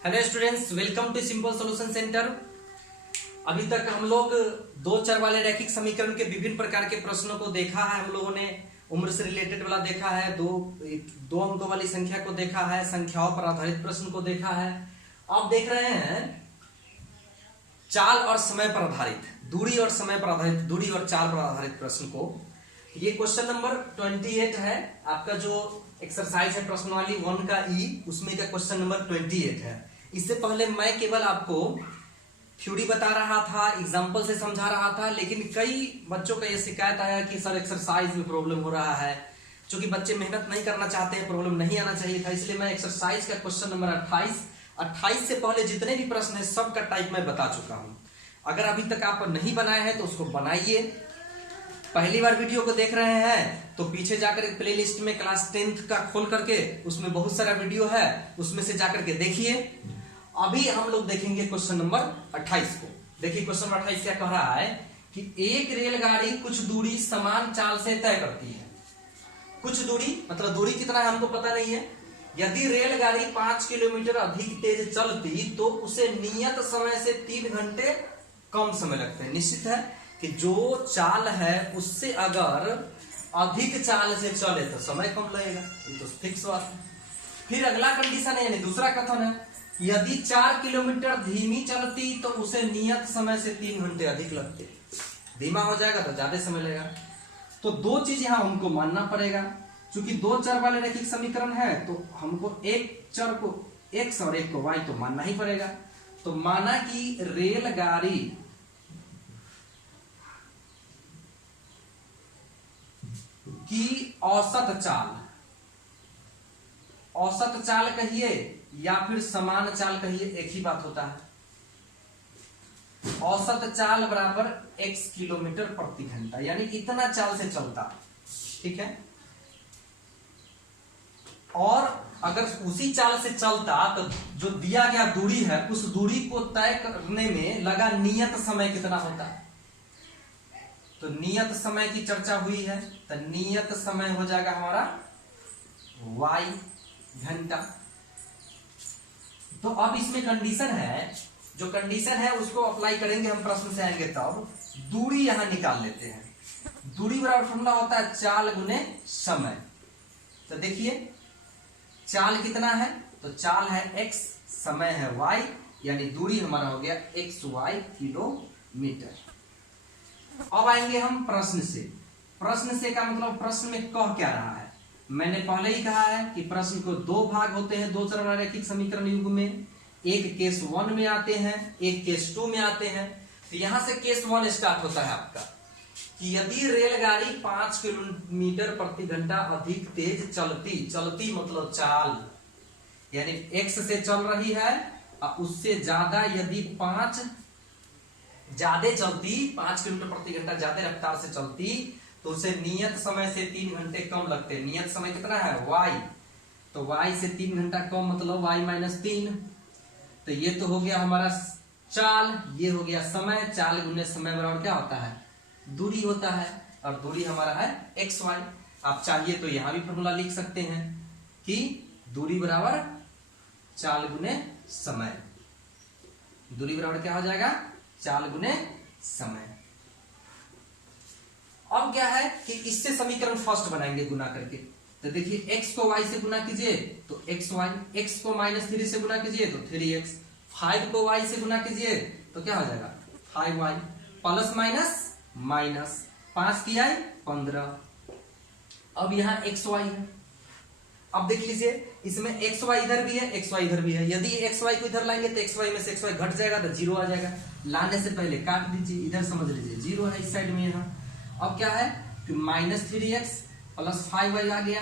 Hello students, welcome to simple solution centre. अभी तक हम लोग दो चर वाले रैखिक समीकरण के विभिन्न प्रकार के प्रश्नों को देखा है। हम लोगों ने उम्र से रिलेटेड वाला देखा है, दो अंकों वाली संख्या को देखा है, संख्याओं पर आधारित प्रश्न को देखा है। अब देख रहे हैं चाल और समय पर आधारित, दूरी और समय पर आधारित, दूरी और चाल पर आधारित प्रश्न को। ये क्वेश्चन नंबर 28 है आपका, जो एक्सरसाइज है प्रश्नावली 1 का ई, उसमें का क्वेश्चन नंबर 28 है। इससे पहले मैं केवल आपको थ्योरी बता रहा था, एग्जाम्पल से समझा रहा था, लेकिन कई बच्चों का यह शिकायत आया कि सर एक्सरसाइज में प्रॉब्लम हो रहा है। क्योंकि बच्चे मेहनत नहीं करना चाहते हैं, प्रॉब्लम नहीं आना चाहिए था, इसलिए मैं एक्सरसाइज का क्वेश्चन नंबर 28 से पहले जितने भी प्रश्न है सबका टाइप मैं बता चुका हूं। अगर अभी तक आप नहीं बनाए हैं तो उसको बनाइए। पहली बार वीडियो को देख रहे हैं तो पीछे जाकर प्ले लिस्ट में क्लास 10th का खोल करके उसमें बहुत सारा वीडियो है, उसमें से जाकर के देखिए। अभी हम लोग देखेंगे क्वेश्चन नंबर 28 को। देखिए क्वेश्चन नंबर 28 क्या कह रहा है कि एक रेलगाड़ी कुछ दूरी समान चाल से तय करती है। कुछ दूरी मतलब दूरी कितना है हमको पता नहीं है। यदि रेलगाड़ी 5 किलोमीटर अधिक तेज चलती तो उसे नियत समय से 3 घंटे कम समय लगते हैं। निश्चित है कि जो चाल है उससे अगर अधिक चाल से चले तो समय कम लगेगा, ये तो फिक्स बात है। फिर अगला कंडीशन है, यानी दूसरा कथन है, यदि 4 किलोमीटर धीमी चलती तो उसे नियत समय से 3 घंटे अधिक लगते। धीमा हो जाएगा तो ज्यादा समय लगेगा। तो दो चीज यहां हमको मानना पड़ेगा। क्योंकि दो चर वाले रैखिक समीकरण है तो हमको एक चर को x और एक को y तो मानना ही पड़ेगा। तो माना कि रेलगाड़ी की औसत चाल कहिए या फिर समान चाल कहिए, एक ही बात होता है। औसत चाल बराबर x किलोमीटर प्रति घंटा, यानी इतना चाल से चलता, ठीक है। और अगर उसी चाल से चलता तो जो दिया गया दूरी है उस दूरी को तय करने में लगा नियत समय कितना होता है। तो नियत समय की चर्चा हुई है, तो नियत समय हो जाएगा हमारा y घंटा। तो अब इसमें कंडीशन है, जो कंडीशन है उसको अप्लाई करेंगे हम, प्रश्न से आएंगे तब। दूरी यहां निकाल लेते हैं। दूरी बराबर फॉर्मूला होता है चाल गुने समय। तो देखिए चाल कितना है, तो चाल है x, समय है y, यानी दूरी हमारा हो गया xy किलोमीटर। अब आएंगे हम प्रश्न से। प्रश्न से का मतलब प्रश्न में कह क्या रहा है। मैंने पहले ही कहा है कि प्रश्न को दो भाग होते हैं दो चर वाले रैखिक समीकरण युग में। एक केस 1 में आते हैं, एक केस 2 में आते हैं। तो यहां से केस 1 स्टार्ट होता है आपका कि यदि रेलगाड़ी 5 किलोमीटर प्रति घंटा अधिक तेज चलती मतलब चाल, यानी x से चल रही है और उससे ज्यादा यदि 5 किलोमीटर प्रति घंटा ज्यादा रफ्तार से चलती तो उसे नियत समय से 3 घंटे कम लगते। नियत समय कितना है y, तो y से 3 घंटा कम मतलब y-3। तो ये तो हो गया हमारा चाल, ये हो गया समय। चाल गुने समय बराबर क्या होता है, दूरी होता है, और दूरी हमारा है xy। आप चाहिए तो यहां भी फॉर्मूला लिख सकते हैं कि दूरी बराबर चाल गुने समय। दूरी बराबर क्या हो जाएगा, चाल गुने समय। अब क्या है कि इससे समीकरण फर्स्ट बनाएंगे गुना करके। तो देखिए x को y से गुना कीजिए तो xy, x को -3 से गुना कीजिए तो 3x, 5 को y से गुना कीजिए तो क्या हो जाएगा 5y, प्लस माइनस 5 की आई 15। अब यहाँ xy है। अब देख लीजिए इसमें xy इधर भी है, xy इधर भी है। यदि xy को इधर लाएंगे तो xy में से xy घट जाएगा तो 0 आ जाएगा। लाने से पहले काट दीजिए, इधर समझ लीजिए 0 है इस साइड में। यहाँ अब क्या है कि -3x प्लस 5y आ गया।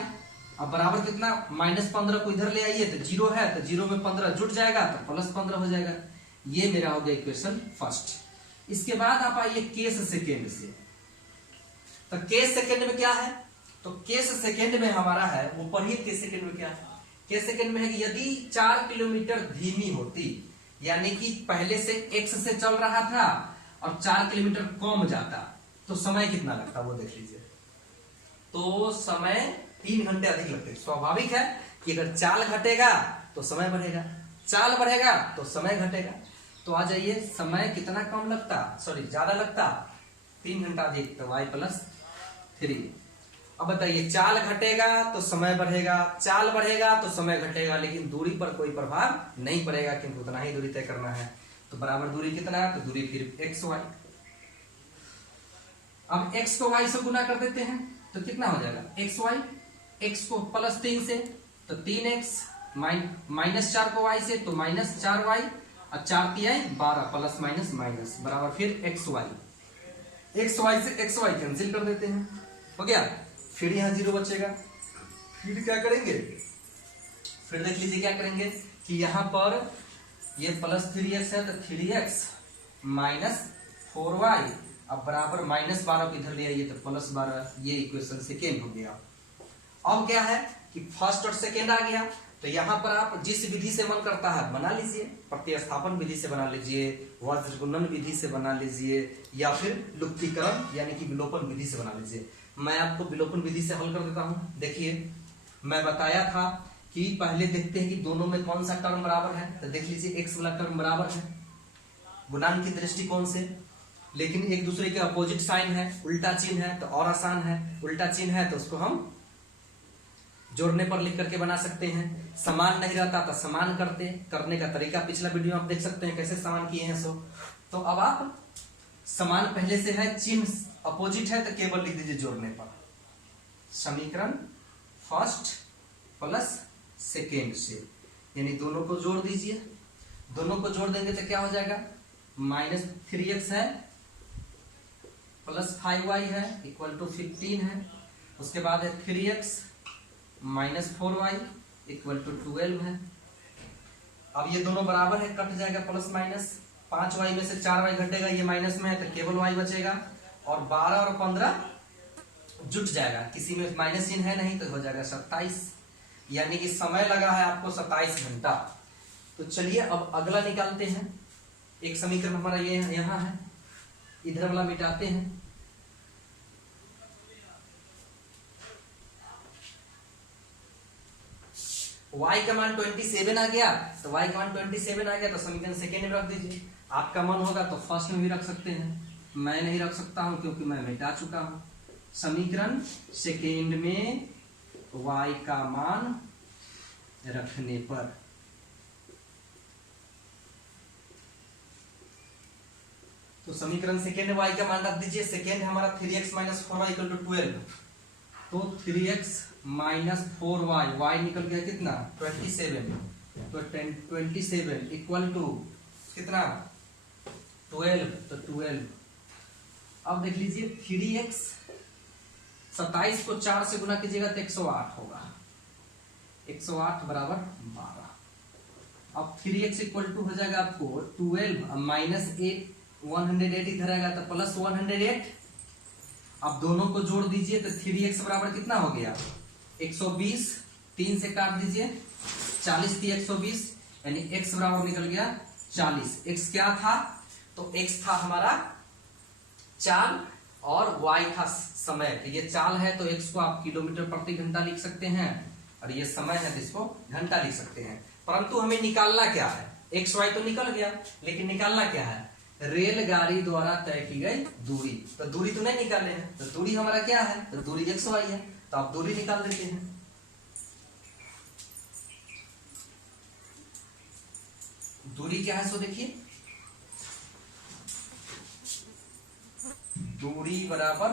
अब बराबर कितना, -15 को इधर ले आइए तो 0 है, तो 0 में 15 जुट जाएगा तो +15 हो जाएगा। ये मेरा हो गया इक्वेशन फर्स्ट। इसके बाद आप आइए केस सेकेंड से। तो केस सेकेंड में क्या है, तो केस सेकेंड में हमारा है, वो पढ़िए केस सेकेंड में क्या है। केस सेकेंड में है कि यदि 4 किलोमीटर धीमी होती, यानी कि पहले से x से चल रहा था और 4 किलोमीटर कम जाता तो समय कितना लगता वो देख लीजिए। तो समय 3 घंटे अधिक लगते। स्वाभाविक है कि अगर चाल घटेगा तो समय बढ़ेगा। चाल बढ़ेगा तो समय घटेगा। तो आ जाइए, समय कितना कम लगता, सॉरी ज्यादा लगता, 3 घंटा अधिक, तो y प्लस 3। अब बताइए, चाल घटेगा तो समय बढ़ेगा, चाल बढ़ेगा तो समय घटेगा, लेकिन दूरी पर कोई प्रभाव नहीं पड़ेगा क्योंकि उतना ही दूरी तय करना है। तो बराबर दूरी कितना है, तो दूरी फिर एक्स वाई। अब x को y से गुना कर देते हैं तो कितना हो जाएगा, एक्स वाई। x को प्लस 3 से तो 3x, माइनस 4 को y से तो माइनस 4y, और 4 तिया 12, प्लस माइनस माइनस बराबर फिर एक्स वाई। एक्स वाई से एक्स वाई कैंसिल कर देते हैं, हो गया। फिर यहाँ 0 बचेगा। फिर क्या करेंगे, फिर देख लीजिए क्या करेंगे कि यहाँ पर ये प्लस 3x है तो 3x माइनस 4y, अब बराबर माइनस 12 को इधर ले आइए तो प्लस 12, ये इक्वेशन सेकेंड हो गया। अब क्या है कि फर्स्ट और सेकेंड आ गया, तो यहाँ पर आप जिस विधि से मन करता है बना लीजिए, प्रतिस्थापन विधि से बना लीजिए, वज्रगुणन विधि से बना लीजिए, या फिर लुप्तीकरण यानी कि विलोपन विधि से बना लीजिए। मैं आपको विलोपन विधि से हल कर देता हूँ। देखिए, मैं बताया था कि पहले देखते हैं कि दोनों में कौन सा टर्म बराबर है, तो देख लीजिए एक्स वाला टर्म बराबर है गुणांक की दृष्टिकोण से, लेकिन एक दूसरे के अपोजिट साइन है, उल्टा चिन्ह है तो और आसान है। उल्टा चिन्ह है तो उसको हम जोड़ने पर लिख करके बना सकते हैं, समान नहीं रहता तो समान करने का तरीका पिछला वीडियो आप देख सकते हैं कैसे समान किए हैं। सो तो अब आप समान पहले से है, चिन्ह अपोजिट है तो केवल लिख दीजिए जोड़ने पर, समीकरण फर्स्ट प्लस सेकेंड से, यानी दोनों को जोड़ दीजिए। दोनों को जोड़ देंगे तो क्या हो जाएगा, माइनस 3x है प्लस 5y है इक्वल टू 15 है, उसके बाद है 3x minus 4y equal to 12 है। अब ये दोनों बराबर है, कट जाएगा प्लस माइनस, 5y में से 4y घटेगा, ये माइनस में है तो केवल y बचेगा, और 12 और 15 जुट जाएगा, किसी में माइनस चिन्ह है नहीं तो हो जाएगा 27, यानी कि समय लगा है आपको 27 घंटा। तो चलिए अब अगला निकालते हैं। एक समीकरण हमारा ये यहाँ है, इधर वाला मिटाते हैं। y का मान 27 आ गया, तो y का मान 27 आ गया तो समीकरण सेकेंड में रख दीजिए। आपका मन होगा तो फर्स्ट में भी रख सकते हैं, मैं नहीं रख सकता हूं क्योंकि मैं मिटा चुका हूं। समीकरण सेकेंड में y का मान रखने पर तो समीकरण सेकेंड y का मान रख दीजिए। सेकेंड हमारा 3x minus 4y equal to 12, तो 3x माइनस 4y, y निकल गया कितना 27, तो 27 इक्वल टू कितना 12, तो 12। अब देख लीजिए 3x 27 को 4 से गुना कीजिएगा तो 108 होगा, 108 बराबर 12। अब 3x इक्वल टू हो जाएगा आपको 12 माइनस 8, 108 इधर आएगा तो प्लस 108। अब दोनों को जोड़ दीजिए तो 3x बराबर कितना हो गया 120, 3 से काट दीजिए 40 थी 120, यानी x बराबर निकल गया 40। x क्या था, तो x था हमारा चाल और y था समय। ये चाल है तो x को आप किलोमीटर प्रति घंटा लिख सकते हैं, और ये समय है तो इसको घंटा लिख सकते हैं। परंतु हमें निकालना क्या है, एक्स वाई तो निकल गया, लेकिन निकालना क्या है, रेलगाड़ी द्वारा तय की गई दूरी। तो दूरी तो नहीं निकाले हैं, तो दूरी हमारा क्या है, तो दूरी एक्स वाई है, तो आप दूरी निकाल देते हैं। दूरी क्या है, सो देखिए दूरी बराबर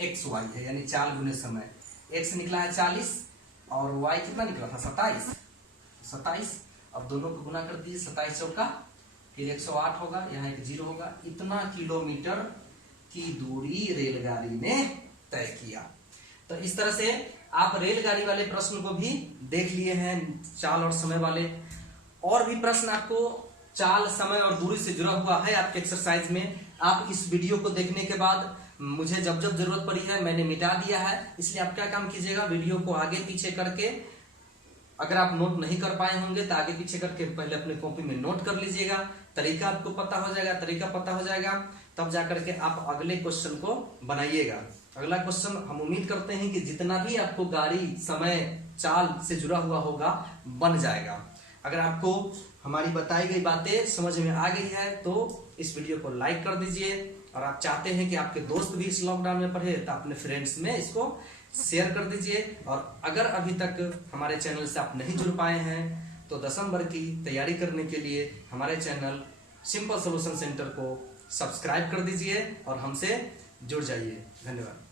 एक्स वाई है, यानी चाल गुने समय। एक्स निकला है 40 और वाई कितना निकला था 27। अब दोनों को गुना कर दीजिए, 27 चौका फिर 108 होगा, यहाँ एक 0 होगा। इतना किलोमीटर की दूरी रेलगाड़ी ने तय किया। तो इस तरह से आप रेलगाड़ी वाले प्रश्न को भी देख लिए हैं, चाल और समय वाले। और भी प्रश्न आपको चाल, समय और दूरी से जुड़ा हुआ है आपके एक्सरसाइज में। आप इस वीडियो को देखने के बाद मुझे जब जब जरूरत पड़ी है मैंने मिटा दिया है, इसलिए आप क्या काम कीजिएगा, वीडियो को आगे पीछे करके, अगर आप नोट नहीं कर पाए होंगे तो आगे पीछे करके पहले अपने कॉपी में नोट कर लीजिएगा। तरीका आपको पता हो जाएगा, तब जाकर के आप अगले क्वेश्चन को बनाइएगा। अगला क्वेश्चन हम उम्मीद करते हैं कि जितना भी आपको गाड़ी, समय, चाल से जुड़ा हुआ होगा बन जाएगा। अगर आपको हमारी बताई गई बातें समझ में आ गई है तो इस वीडियो को लाइक कर दीजिए, और आप चाहते हैं कि आपके दोस्त भी इस लॉकडाउन में पढ़े तो अपने फ्रेंड्स में इसको शेयर कर दीजिए। और अगर अभी तक हमारे चैनल से आप नहीं जुड़ पाए हैं तो 10वीं वर्ग की तैयारी करने के लिए हमारे चैनल सिंपल सॉल्यूशन सेंटर को सब्सक्राइब कर दीजिए और हमसे जुड़ जाइए। धन्यवाद।